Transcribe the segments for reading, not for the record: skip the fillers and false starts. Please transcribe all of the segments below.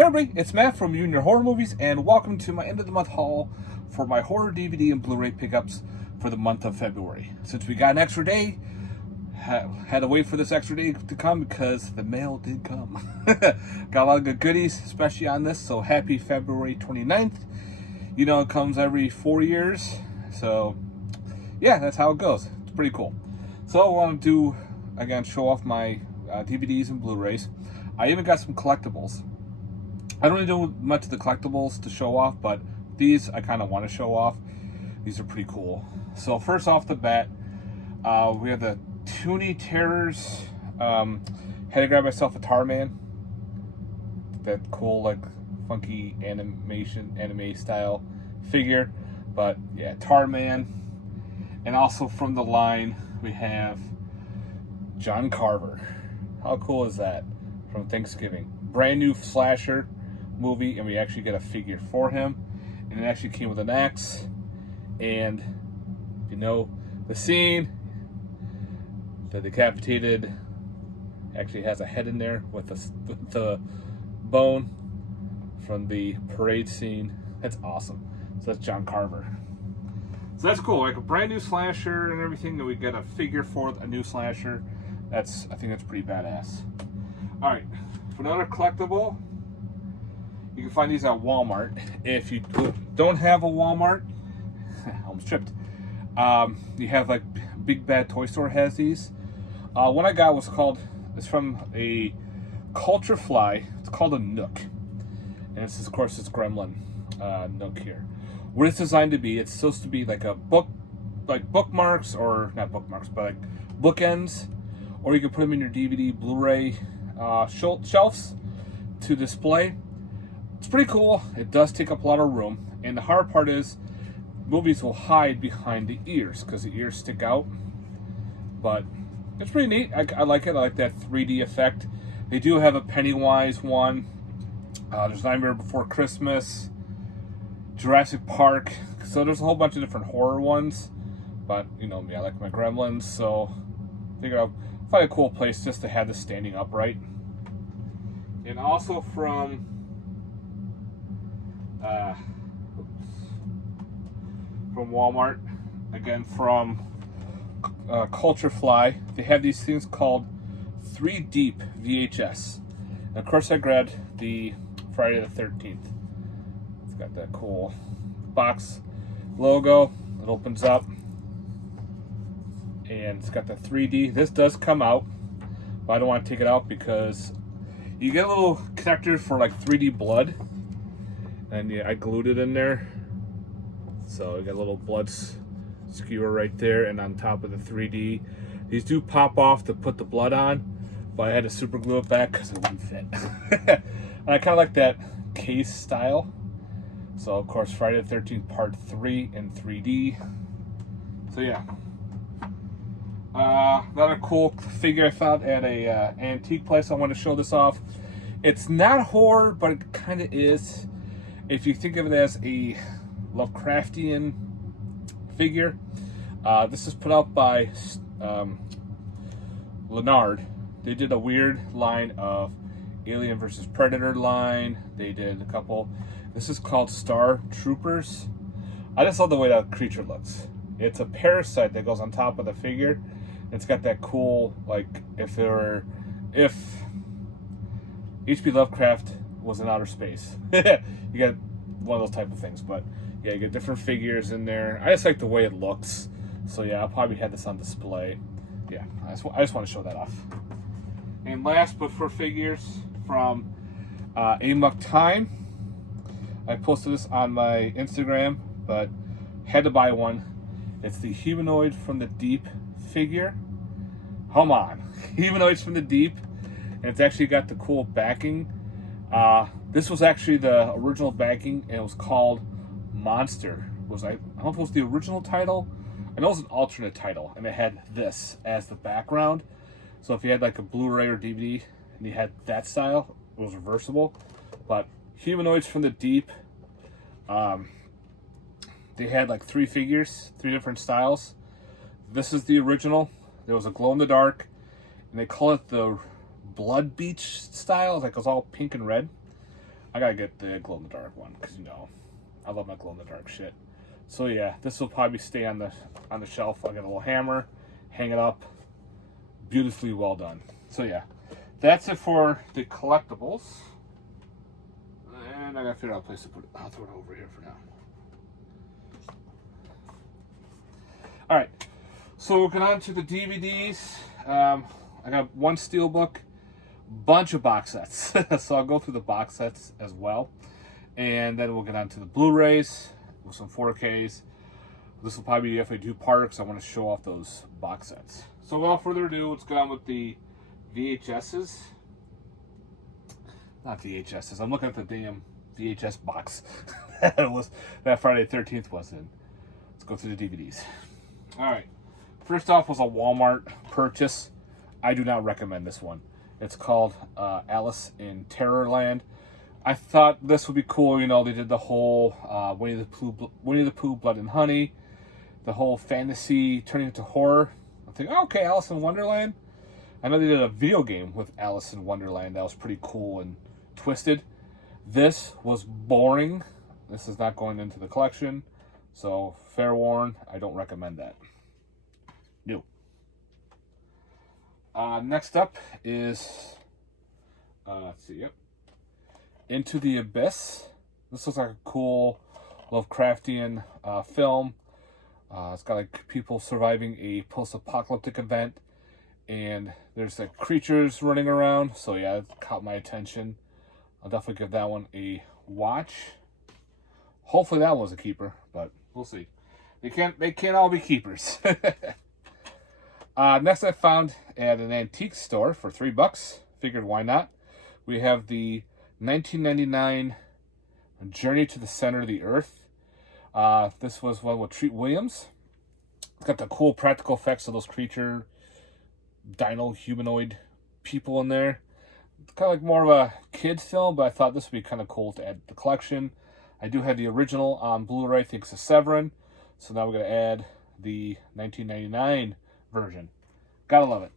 Hey everybody, it's Matt from You and Your Horror Movies, and welcome to my end of the month haul for my horror DVD and Blu-ray pickups for the month of February. Since we got an extra day, had to wait for this extra day to come because the mail did come. Got a lot of good goodies, especially on this, so happy February 29th. You know, it comes every 4 years, so yeah, that's how it goes. It's pretty cool. So I want to again, show off my DVDs and Blu-rays. I even got some collectibles. I don't really do much of the collectibles to show off, but these I kind of want to show off. These are pretty cool. So first off the bat, we have the Toony Terrors. Had to grab myself a Tarman. That cool, like, funky anime style figure. But yeah, Tarman. And also from the line, we have John Carver. How cool is that? From Thanksgiving. Brand new slasher movie, and we actually get a figure for him, and it actually came with an axe. And you know the scene, the decapitated actually has a head in there with the bone from the parade scene. That's awesome. So that's John Carver. So that's cool, like a brand new slasher and everything, and we get a figure for a new slasher. I think that's pretty badass. All right, for another collectible, you can find these at Walmart. If you don't have a Walmart, I almost tripped. You have, like, Big Bad Toy Store has these. One I got it's from a Culture Fly. It's called a Nook, and it's, of course, this Gremlin Nook here. What it's designed to be, it's supposed to be like a book, like bookmarks, or not bookmarks, but like bookends, or you can put them in your DVD, Blu-ray shelves to display. It's pretty cool. It does take up a lot of room, and the hard part is movies will hide behind the ears because the ears stick out. But it's pretty neat. I like it. I like that 3D effect. They do have a Pennywise one. There's Nightmare Before Christmas, Jurassic Park. So there's a whole bunch of different horror ones. But you know me, I like my Gremlins, so I figured I'll find a cool place just to have this standing upright. And also from Walmart, again from Culture Fly, they have these things called 3 Deep VHS. And of course I grabbed the Friday the 13th. It's got that cool box logo. It opens up and it's got the 3D. This does come out, but I don't want to take it out because you get a little connector for like 3D blood, and yeah, I glued it in there. So you got a little blood skewer right there, and on top of the 3D. These do pop off to put the blood on, but I had to super glue it back because it wouldn't fit. And I kind of like that case style. So of course, Friday the 13th Part 3 in 3D. So yeah. Another cool figure I found at a antique place. I want to show this off. It's not horror, but it kind of is. If you think of it as a Lovecraftian figure, this is put out by Leonard. They did a weird line of Alien versus Predator line. They did a couple. This is called Star Troopers. I just love the way that creature looks. It's a parasite that goes on top of the figure. It's got that cool, like, if H.P. Lovecraft was in outer space. You got one of those type of things, but yeah, you get different figures in there. I just like the way it looks. So yeah, I'll probably have this on display. Yeah, I just want to show that off. And last but for figures, from Amok Time. I posted this on my Instagram, but had to buy one. It's the Humanoid from the Deep figure. Come on. Humanoids from the Deep. And it's actually got the cool backing. This was actually the original backing, and it was called Monster. I don't know if it was the original title. I know it was an alternate title, and it had this as the background. So if you had like a Blu-ray or DVD and you had that style, it was reversible. But Humanoids from the Deep, they had like 3 figures, 3 different styles. This is the original. There was a glow-in-the-dark, and they call it the Blood Beach style. Like, it was all pink and red. I gotta get the glow-in-the-dark one, because, you know, I love my glow-in-the-dark shit. So yeah, this will probably stay on the shelf. I'll get a little hammer, hang it up. Beautifully well done. So yeah, that's it for the collectibles. And I gotta figure out a place to put it. I'll throw it over here for now. Alright, so we'll get on to the DVDs. I got one Steelbook, bunch of box sets. So I'll go through the box sets as well. And then we'll get on to the Blu-rays with some 4Ks. This will probably be if I do part because I want to show off those box sets. So without further ado, let's get on with the VHSs. Not VHSs. I'm looking at the damn VHS box that Friday the 13th was in. Let's go through the DVDs. Alright. First off was a Walmart purchase. I do not recommend this one. It's called Alice in Terrorland. I thought this would be cool. You know, they did the whole Winnie the Pooh, Blood and Honey. The whole fantasy turning into horror. I think, oh, okay, Alice in Wonderland. I know they did a video game with Alice in Wonderland that was pretty cool and twisted. This was boring. This is not going into the collection. So, fair warn, I don't recommend that. No. Next up is, let's see, yep. Into the Abyss. This looks like a cool Lovecraftian film. It's got like people surviving a post-apocalyptic event, and there's like creatures running around. So yeah, it caught my attention. I'll definitely give that one a watch. Hopefully that was a keeper, but we'll see. They can't all be keepers. Next, I found at an antique store for $3. Figured why not? We have the 1999 Journey to the Center of the Earth. This was one with Treat Williams. It's got the cool practical effects of those creature, dino, humanoid people in there. It's kind of like more of a kid's film, but I thought this would be kind of cool to add to the collection. I do have the original on Blu-ray, thanks to Severin. So now we're going to add the 1999 version. Gotta love it.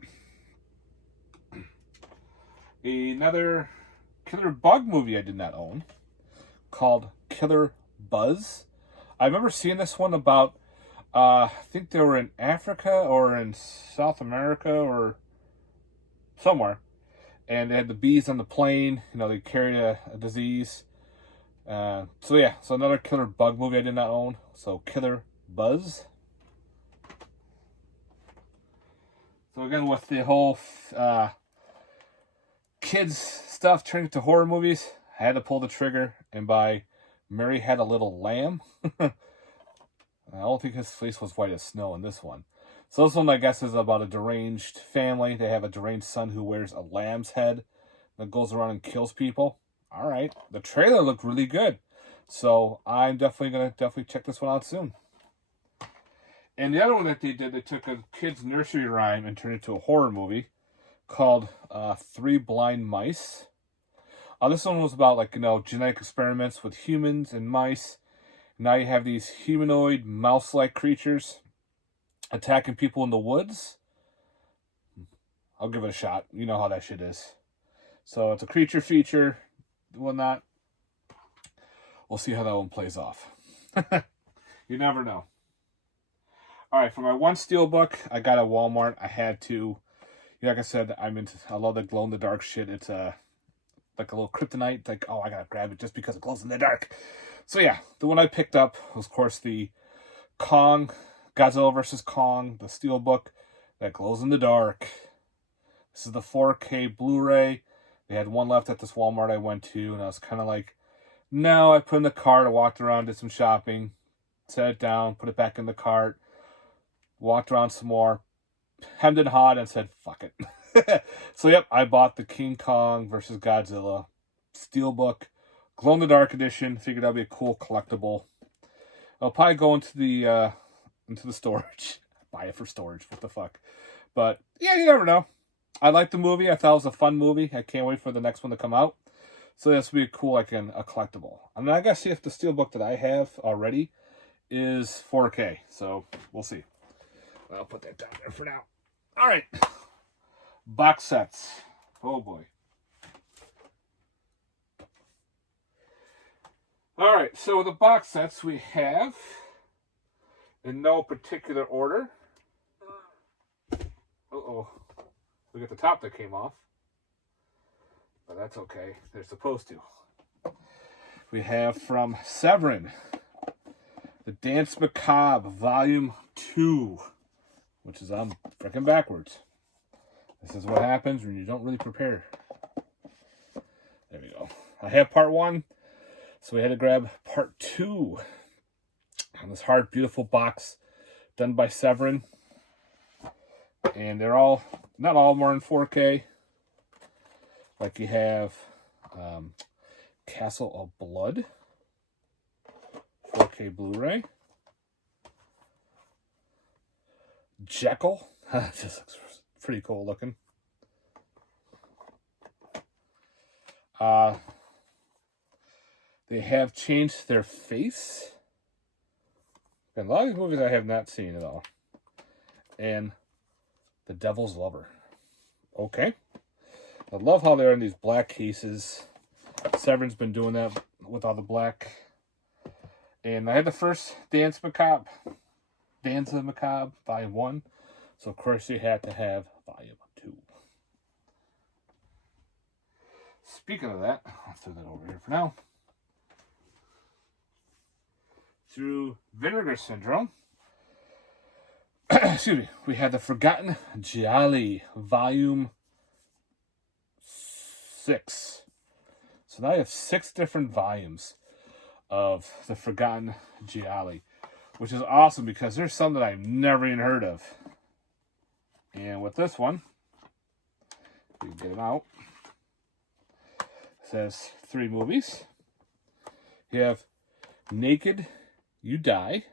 Another Killer Bug movie I did not own, called Killer Buzz. I remember seeing this one about, I think they were in Africa or in South America or somewhere. And they had the bees on the plane. You know, they carried a disease. So yeah, so another Killer Bug movie I did not own. So Killer Buzz. So again, with the whole kids stuff turning to horror movies, I had to pull the trigger and buy Mary Had a Little Lamb. I don't think his face was white as snow in this one. So this one, I guess, is about a deranged family. They have a deranged son who wears a lamb's head that goes around and kills people. All right. The trailer looked really good. So I'm definitely going to check this one out soon. And the other one that they did, they took a kid's nursery rhyme and turned it into a horror movie called Three Blind Mice. This one was about, like, you know, genetic experiments with humans and mice. Now you have these humanoid, mouse-like creatures attacking people in the woods. I'll give it a shot. You know how that shit is. So it's a creature feature, whatnot. We'll see how that one plays off. You never know. Alright, for my one Steelbook, I got at Walmart. I had to. Like I said, I love the glow-in-the-dark shit. It's like a little kryptonite. Like, oh, I gotta grab it just because it glows in the dark. So yeah, the one I picked up was, of course, the Kong, Godzilla vs. Kong, the Steelbook that glows in the dark. This is the 4K Blu-ray. They had one left at this Walmart I went to, and I was kind of like, no. I put it in the cart. I walked around, did some shopping, set it down, put it back in the cart, walked around some more, hemmed and hawed, and said, fuck it. So, yep, I bought the King Kong versus Godzilla Steelbook, glow-in-the-dark edition. Figured that'd be a cool collectible. I'll probably go into the storage. Buy it for storage. What the fuck? But, yeah, you never know. I liked the movie. I thought it was a fun movie. I can't wait for the next one to come out. So this will be cool, like a collectible. I mean, I gotta see if the Steelbook that I have already is 4K. So, we'll see. I'll put that down there for now. All right. Box sets. Oh, boy. All right, so the box sets we have, in no particular order. Uh-oh. Look at the top that came off. But that's okay. They're supposed to. We have from Severin, The Dance Macabre, Volume 2, which is on freaking backwards. This is what happens when you don't really prepare. There we go. I have part 1, so we had to grab part 2 on this hard, beautiful box done by Severin. And they're all, not all more in 4K. Like you have Castle of Blood, 4K Blu-ray. Jekyll, just looks pretty cool looking. They have changed their face. And a lot of these movies I have not seen at all. And The Devil's Lover. Okay. I love how they're in these black cases. Severin's been doing that with all the black. And I had the first Danza Macabre, Volume 1. So, of course, you had to have Volume 2. Speaking of that, I'll throw that over here for now. Through Vinegar Syndrome, excuse me, we had The Forgotten Gialli, Volume 6. So now I have 6 different volumes of The Forgotten Gialli, which is awesome because there's some that I've never even heard of. And with this one, you can get them out. It says 3 movies. You have Naked, You Die.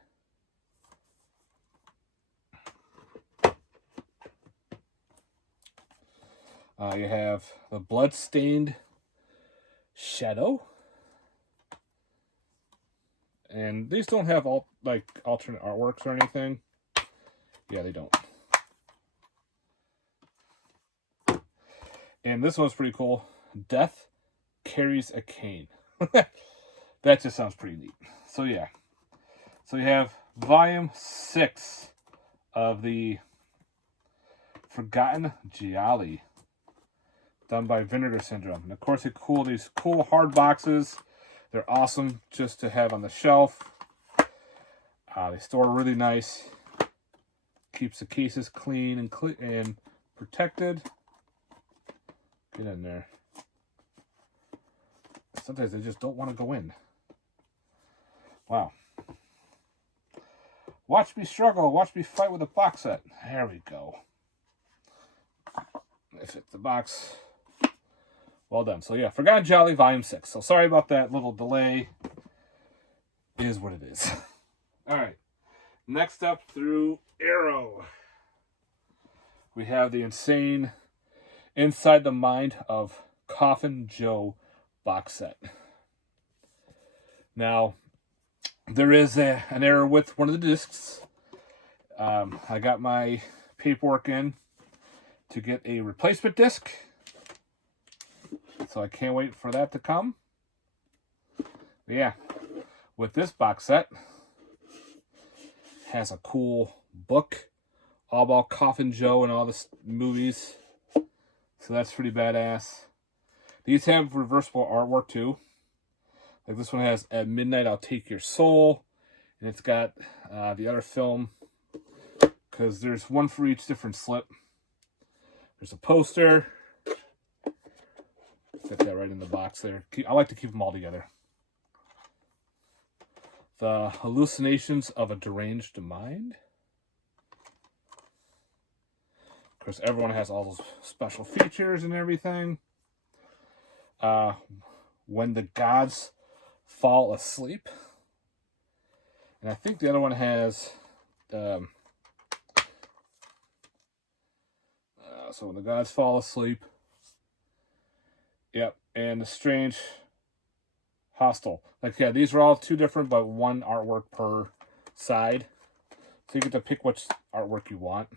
You have The Bloodstained Shadow. And these don't have all like alternate artworks or anything. Yeah, they don't. And this one's pretty cool. Death Carries a Cane. That just sounds pretty neat. So yeah. So you have Volume 6 of The Forgotten Gialli, done by Vinegar Syndrome. And of course, these cool hard boxes. They're awesome just to have on the shelf. They store really nice. Keeps the cases clean and protected. Get in there. Sometimes they just don't want to go in. Wow. Watch me struggle. Watch me fight with a box set. There we go. If it's the box. Well done. So yeah, Forgotten Gialli, Volume 6. So sorry about that little delay. It is what it is. All right. Next up, through Arrow, we have the insane Inside the Mind of Coffin Joe box set. Now, there is an error with one of the discs. I got my paperwork in to get a replacement disc. So I can't wait for that to come. But yeah, with this box set, has a cool book all about Coffin Joe and all the movies. So that's pretty badass. These have reversible artwork too. Like this one has At Midnight I'll Take Your Soul. And it's got the other film. Because there's one for each different slip. There's a poster. Set that right in the box there. I like to keep them all together. The Hallucinations of a Deranged Mind. Of course, everyone has all those special features and everything. When the Gods Fall Asleep. And I think the other one has... so When the Gods Fall Asleep. Yep, and The Strange Hostel. Like, yeah, these are all 2 different, but 1 artwork per side. So you get to pick which artwork you want.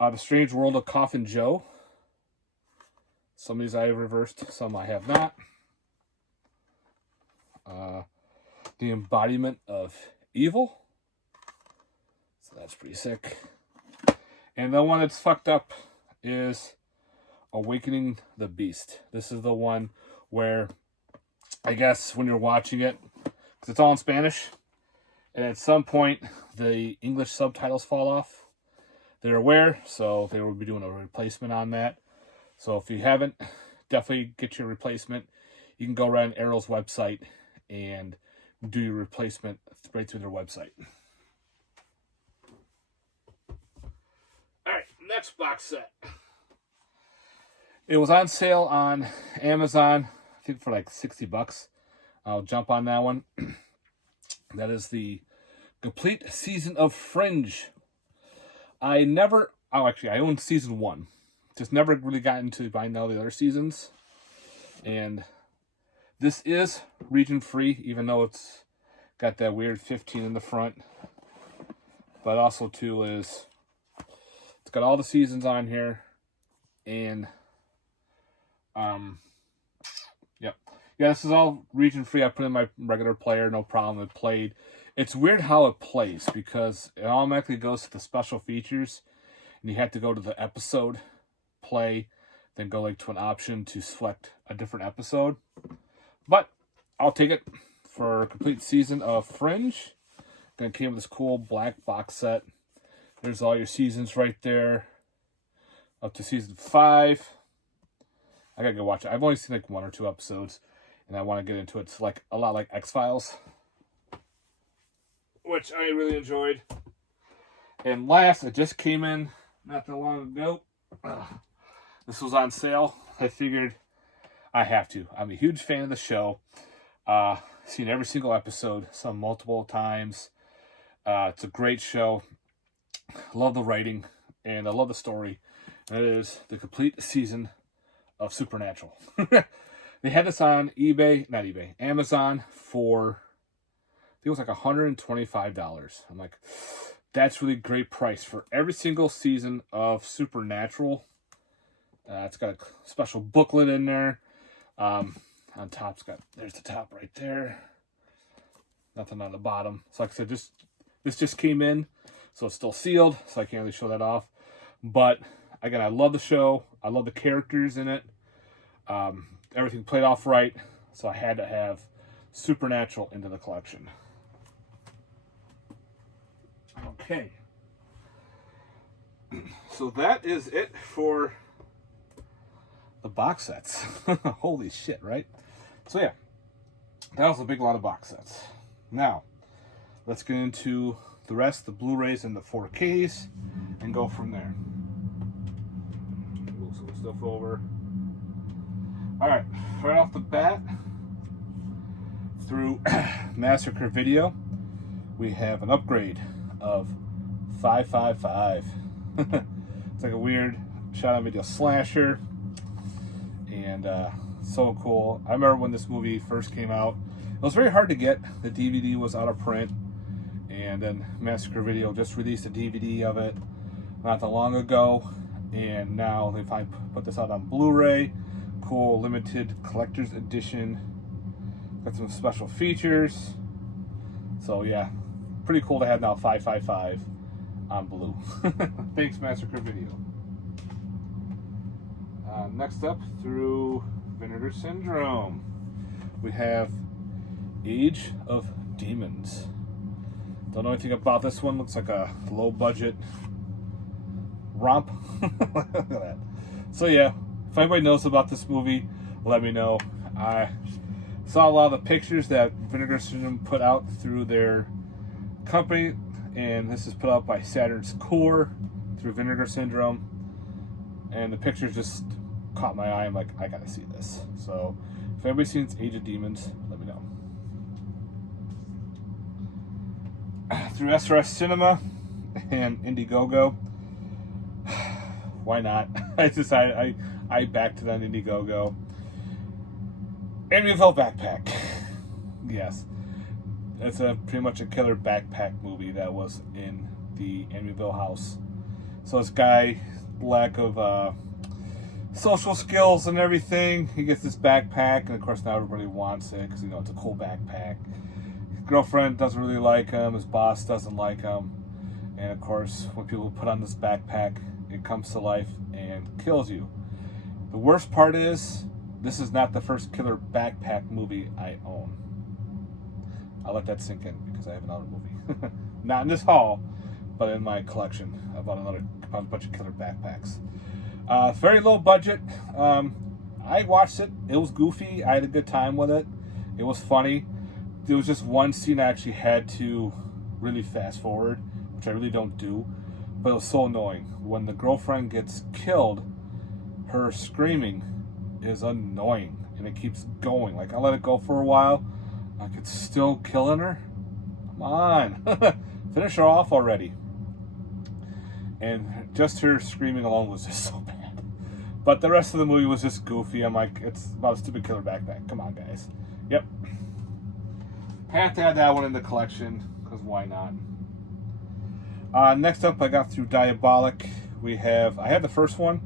The Strange World of Coffin Joe. Some of these I have reversed, some I have not. The Embodiment of Evil. So that's pretty sick. And the one that's fucked up is Awakening the Beast. This is the one where, I guess, when you're watching it, because it's all in Spanish, and at some point, the English subtitles fall off. They're aware, so they will be doing a replacement on that. So if you haven't, definitely get your replacement. You can go around Arrow's website and do your replacement right through their website. Alright, next box set. It was on sale on Amazon, I think for like $60. I'll jump on that one. That is the complete season of Fringe. I owned season 1. Just never really got into buying all the other seasons. And this is region free, even though it's got that weird 15 in the front. But also too is, it's got all the seasons on here. And, yep. Yeah, this is all region free. I put in my regular player, no problem. It played. It's weird how it plays because it automatically goes to the special features. And you have to go to the episode, play, then go like to an option to select a different episode. But I'll take it for a complete season of Fringe. Then it came with this cool black box set. There's all your seasons right there. Up to season 5. I gotta go watch it. I've only seen like 1 or 2 episodes. And I want to get into it. It's like a lot like X-Files, which I really enjoyed. And last, it just came in not that long ago. This was on sale. I figured I have to. I'm a huge fan of the show. Seen every single episode, some multiple times. It's a great show. Love the writing, and I love the story. And it is the complete season of Supernatural. They had this on Amazon for, I think it was like $125. I'm like, that's really great price for every single season of Supernatural. It's got a special booklet in there. On top, there's the top right there. Nothing on the bottom. So like I said, this just came in, so it's still sealed, so I can't really show that off. But again, I love the show. I love the characters in it. Everything played off right, so I had to have Supernatural into the collection. Okay. So that is it for the box sets. Holy shit, right? So yeah, that was a big lot of box sets. Now, let's get into the rest, the Blu-rays and the 4Ks, and go from there. Move some stuff over. Alright, right off the bat, through Massacre Video, we have an upgrade of 555. It's like a weird shot-on-video slasher, and so cool. I remember when this movie first came out, it was very hard to get. The DVD was out of print, and then Massacre Video just released a DVD of it not that long ago, and now they finally put this out on Blu-ray. Cool limited collector's edition. Got some special features. So yeah, pretty cool to have now 555 on blue. Thanks, Massacre Video. Next up, through Vinegar Syndrome, we have Age of Demons. Don't know anything about this one. Looks like a low budget romp. Look at that. So yeah, if anybody knows about this movie, let me know. I saw a lot of the pictures that Vinegar Syndrome put out through their company, and this is put out by Saturn's Core through Vinegar Syndrome, and the pictures just caught my eye. I'm like, I gotta see this. So if anybody's seen Age of Demons, let me know. Through SRS Cinema and Indiegogo, why not? I decided I backed it on Indiegogo. Amityville Backpack. Yes. It's pretty much a killer backpack movie that was in the Amityville house. So this guy, lack of social skills and everything. He gets this backpack, and of course now everybody wants it because it's a cool backpack. His girlfriend doesn't really like him. His boss doesn't like him, and of course when people put on this backpack, it comes to life and kills you. The worst part is this is not the first killer backpack movie I own. I'll let that sink in because I have another movie, not in this haul, but in my collection. I bought a bunch of killer backpacks. Very low budget. I watched it. It was goofy. I had a good time with it. It was funny. There was just one scene I actually had to really fast forward, which I really don't do. But it was so annoying. When the girlfriend gets killed, her screaming is annoying. And it keeps going. Like, I let it go for a while. Like, it's still killing her. Come on. Finish her off already. And just her screaming alone was just so bad. But the rest of the movie was just goofy. I'm like, it's about a stupid killer backpack. Come on, guys. Yep. Had to add that one in the collection, because why not? Next up, I got through Diabolic. I had the first one.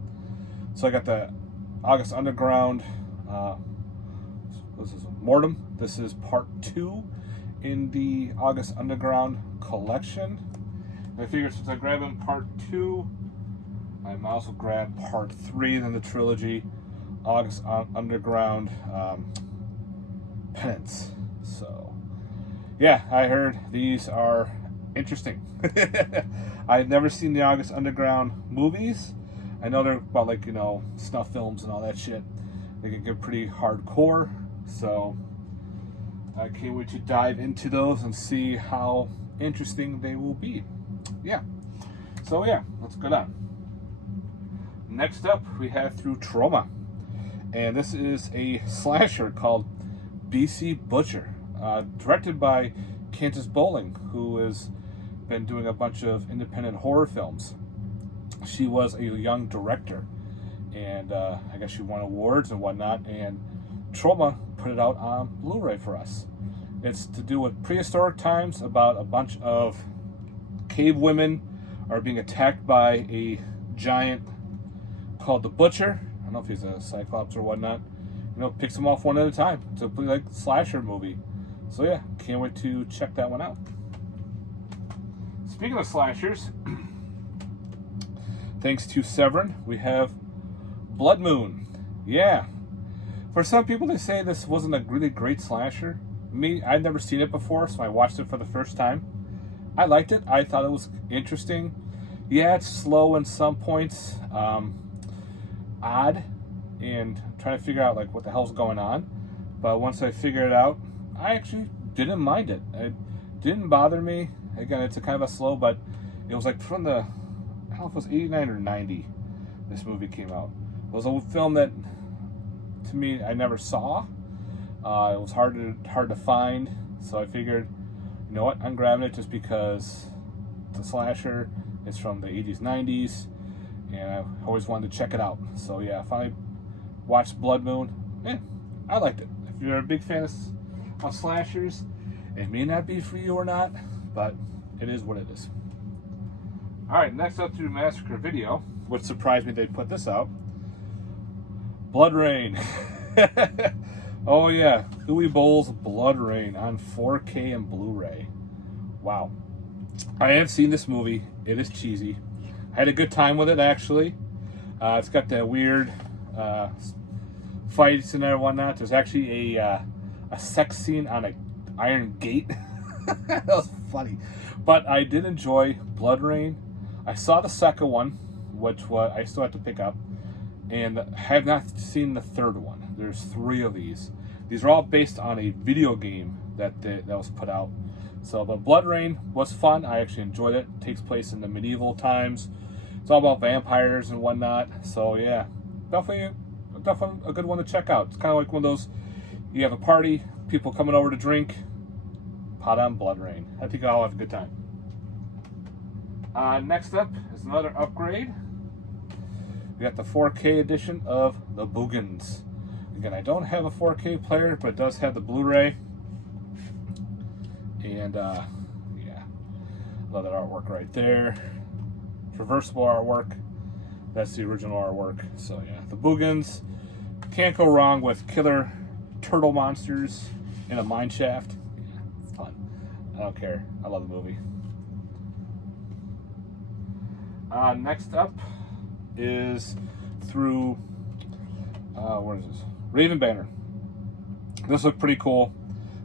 So I got the August Underground, what's this one? Mortem. This is part 2 in the August Underground collection. I figured since I grabbed in part 2, I might also grab part 3 in the trilogy, August Underground Penance. So, yeah, I heard these are interesting. I've never seen the August Underground movies. I know they're about snuff films and all that shit. They can get pretty hardcore. So, I can't wait to dive into those and see how interesting they will be. Yeah. So yeah, let's go down. Next up, we have Through Trauma. And this is a slasher called BC Butcher. Directed by Candace Bowling, who has been doing a bunch of independent horror films. She was a young director. And I guess she won awards and whatnot. And Trauma put it out on Blu-ray for us. It's to do with prehistoric times, about a bunch of cave women are being attacked by a giant called the Butcher. I don't know if he's a cyclops or whatnot. Picks them off one at a time. It's a pretty slasher movie. So yeah, can't wait to check that one out. Speaking of slashers, thanks to Severin, we have Blood Moon. Yeah. For some people, they say this wasn't a really great slasher. Me, I'd never seen it before, so I watched it for the first time. I liked it. I thought it was interesting. Yeah, it's slow in some points, odd, and trying to figure out what the hell's going on. But once I figured it out, I actually didn't mind it. It didn't bother me. Again, it's a kind of a slow, but it was from the, I don't know if it was 89 or 90, this movie came out. It was a film that, to me, I never saw. It was hard to find, so I figured, you know what, I'm grabbing it just because it's a slasher. It's from the 80s, 90s, and I always wanted to check it out. So yeah, I finally watched Blood Moon. I liked it. If you're a big fan of slashers, it may not be for you or not, but it is what it is. Alright, next up through Massacre Video, which surprised me they put this out. Blood Rain. Oh yeah, Uwe Boll's Blood Rain on 4K and Blu-ray. Wow. I have seen this movie. It is cheesy. I had a good time with it, actually. It's got that weird fights in there and whatnot. There's actually a sex scene on an iron gate. That was funny. But I did enjoy Blood Rain. I saw the second one, which I still have to pick up, and have not seen the third one. There's 3 of these. These are all based on a video game that was put out. So, but Blood Rain was fun. I actually enjoyed it. It takes place in the medieval times. It's all about vampires and whatnot. So yeah, definitely a good one to check out. It's kind of like one of those, you have a party, people coming over to drink, pot on Blood Rain. I think I'll have a good time. Next up is another upgrade. We got the 4K edition of The Boogans. Again, I don't have a 4K player, but it does have the Blu-ray. And yeah, love that artwork right there. Reversible artwork. That's the original artwork. So yeah, the Boogans. Can't go wrong with killer turtle monsters in a mine shaft. Yeah, it's fun. I don't care. I love the movie. Next up is through, what is this? Raven Banner. This looked pretty cool,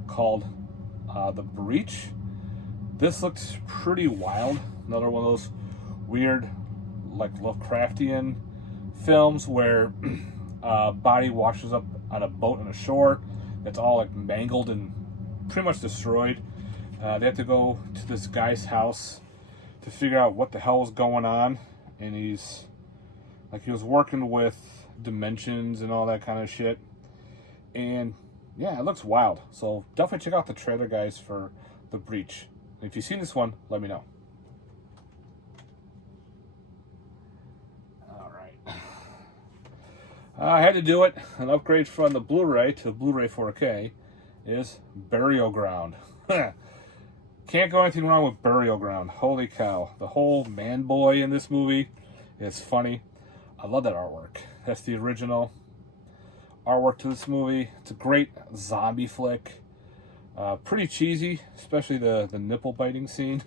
called The Breach. This looks pretty wild. Another one of those weird, like Lovecraftian films where body washes up on a boat on a shore. It's all like mangled and pretty much destroyed. They have to go to this guy's house to figure out what the hell is going on, and he was working with dimensions and all that kind of shit. And yeah, it looks wild. So definitely check out the trailer, guys, for The Breach. And if you've seen this one, let me know. All right. I had to do it. An upgrade from the Blu-ray to the Blu-ray 4K is Burial Ground. Can't go anything wrong with Burial Ground. Holy cow. The whole man boy in this movie is funny. I love that artwork. That's the original artwork to this movie. It's a great zombie flick. Pretty cheesy, especially the nipple biting scene.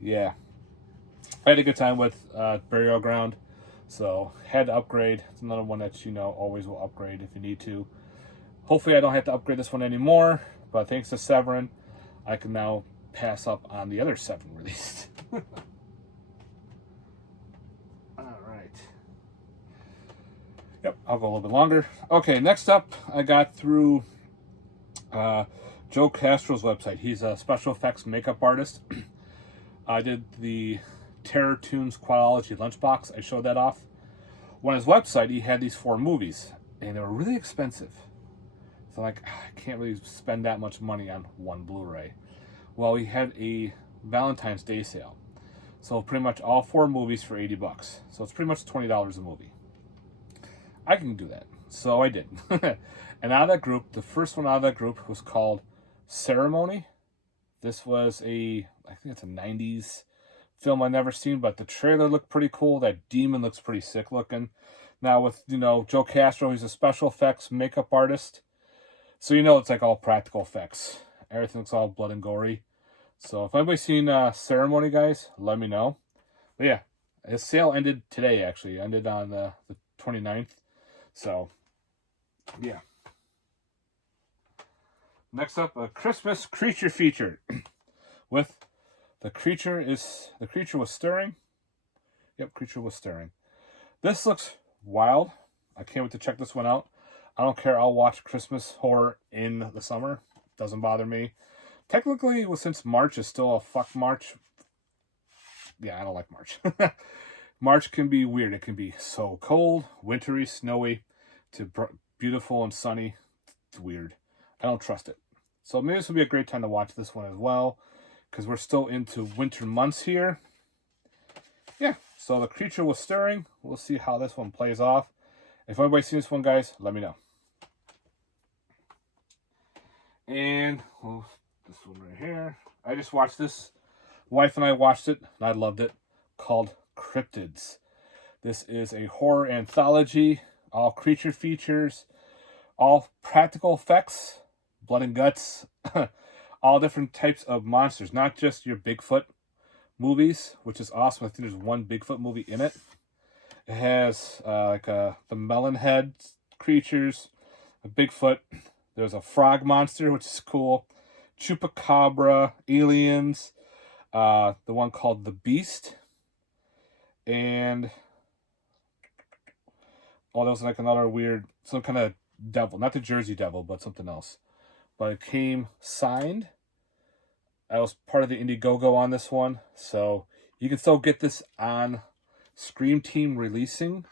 Yeah. I had a good time with Burial Ground, so had to upgrade. It's another one that, always will upgrade if you need to. Hopefully I don't have to upgrade this one anymore, but thanks to Severin, I can now pass up on the other 7 released. Alright. Yep, I'll go a little bit longer. Okay, next up, I got through Joe Castro's website. He's a special effects makeup artist. I did the Terror Tunes Quadology lunchbox. I showed that off. On his website, he had these 4 movies, and they were really expensive. So I can't really spend that much money on one Blu-ray. Well, he had a Valentine's Day sale. So pretty much all 4 movies for $80. So it's pretty much $20 a movie. I can do that. So I did. And out of that group, the first one out of that group was called Ceremony. This was I think it's a 90s film I've never seen, but the trailer looked pretty cool. That demon looks pretty sick looking. Now with, Joe Castro, he's a special effects makeup artist. So it's like all practical effects. Everything looks all blood and gory. So if anybody's seen Ceremony, guys, let me know. But yeah, his sale ended today, actually. It ended on the 29th. So, yeah. Next up, a Christmas creature feature with The Creature Was Stirring. Yep, Creature Was Stirring. This looks wild. I can't wait to check this one out. I don't care. I'll watch Christmas horror in the summer. Doesn't bother me. Technically, since March is still a fuck March. Yeah, I don't like March. March can be weird. It can be so cold, wintry, snowy, to beautiful and sunny. It's weird. I don't trust it. So maybe this would be a great time to watch this one as well, because we're still into winter months here. Yeah, so The Creature Was Stirring. We'll see how this one plays off. If anybody's seen this one, guys, let me know. And this one right here. I just watched this. Wife and I watched it, and I loved it. Called Cryptids. This is a horror anthology. All creature features. All practical effects. Blood and guts. All different types of monsters. Not just your Bigfoot movies, which is awesome. I think there's one Bigfoot movie in it. It has the melon head creatures, a Bigfoot. There's a frog monster, which is cool. Chupacabra, aliens. The one called The Beast. And there was like another weird, some kind of devil. Not the Jersey Devil, but something else. But it came signed. I was part of the Indiegogo on this one. So you can still get this on Scream Team Releasing.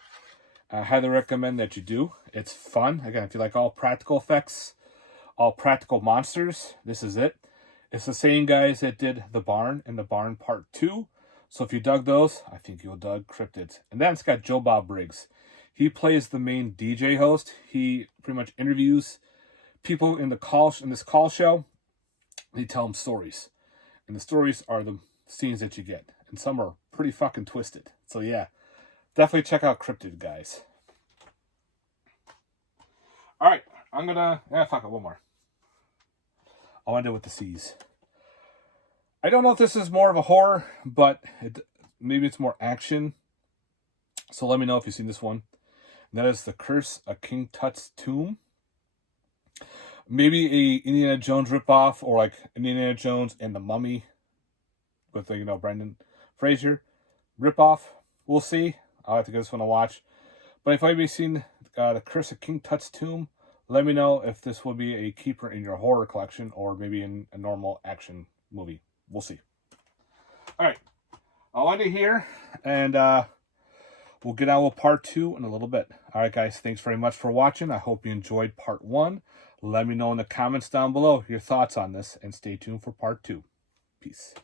I highly recommend that you do. It's fun. Again, if you like all practical effects, all practical monsters, this is it. It's the same guys that did The Barn and The Barn Part 2. So if you dug those, I think you'll dug Cryptids. And then it's got Joe Bob Briggs. He plays the main DJ host. He pretty much interviews people in this call show. He tells them stories. And the stories are the scenes that you get. And some are pretty fucking twisted. So yeah, definitely check out Cryptid, guys. All right, I'm gonna fuck it, one more. I'll end it with the C's. I don't know if this is more of a horror, but maybe it's more action. So let me know if you've seen this one. And that is The Curse of King Tut's Tomb. Maybe a Indiana Jones ripoff, or like Indiana Jones and the Mummy with the, Brendan Fraser ripoff. We'll see. I'll have to give this one a watch. But if you've seen The Curse of King Tut's Tomb, let me know if this will be a keeper in your horror collection or maybe in a normal action movie. We'll see. All right. I'll end it here, and we'll get on with part 2 in a little bit. All right, guys. Thanks very much for watching. I hope you enjoyed part 1. Let me know in the comments down below your thoughts on this, and stay tuned for part 2. Peace.